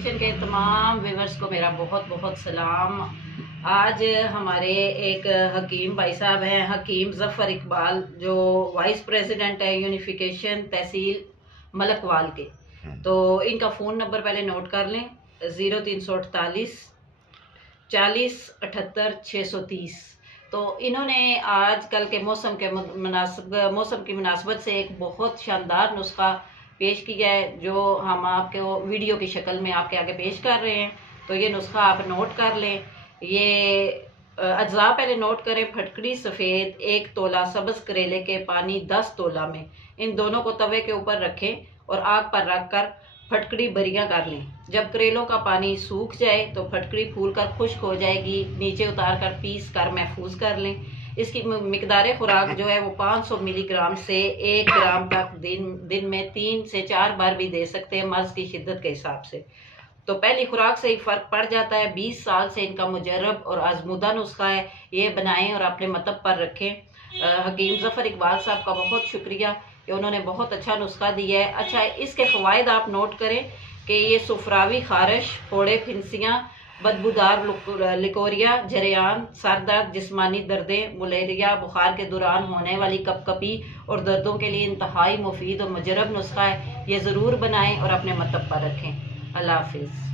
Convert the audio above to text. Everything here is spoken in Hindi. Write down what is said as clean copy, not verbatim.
न्यूट्रिशन के तमाम व्यूवर्स को मेरा बहुत बहुत सलाम। आज हमारे एक हकीम भाई साहब हैं, हकीम ज़फ़र इकबाल, जो वाइस प्रेसिडेंट है यूनिफिकेशन तहसील मलकवाल के। तो इनका फ़ोन नंबर पहले नोट कर लें, 0348 40 78 630। तो इन्होंने आज कल के मौसम की मुनासबत से एक बहुत शानदार नुस्खा पेश किया है, जो हम आपको वीडियो की शक्ल में आपके आगे पेश कर रहे हैं। तो ये नुस्खा आप नोट कर लें। ये अज्जा पहले नोट करें। फटकड़ी सफ़ेद 1 तोला, सब्ज़ करेले के पानी 10 तोला में इन दोनों को तवे के ऊपर रखें और आग पर रख कर फटकड़ी बरियां कर लें। जब करेलों का पानी सूख जाए तो फटकड़ी फूल कर खुश्क हो जाएगी, नीचे उतार कर पीस कर महफूज कर लें। इसकी मिकदार खुराक जो है वो 500 मिलीग्राम से 1 ग्राम तक दिन में 3 से 4 बार भी दे सकते हैं, मर्ज की शिद्दत के हिसाब से। तो पहली खुराक से ही फ़र्क पड़ जाता है। 20 साल से इनका मुजर्रब और आजमुदा नुस्खा है। ये बनाएं और अपने मतब पर रखें। हकीम ज़फ़र इकबाल साहब का बहुत शुक्रिया कि उन्होंने बहुत अच्छा नुस्खा दिया है। अच्छा, इसके फ़वाइद आप नोट करें कि ये सुफरावी खारिश, फोड़े, फिंसियाँ, बदबूदार लिकोरिया, जरियान, सर दर्द, जिस्मानी दर्दें, मलेरिया, बुखार के दौरान होने वाली कपकपी और दर्दों के लिए इंतहाई मुफीद और मुजर्रब नुस्खा है। ये ज़रूर बनाएं और अपने मतब पर रखें। अल्लाह हाफिज़।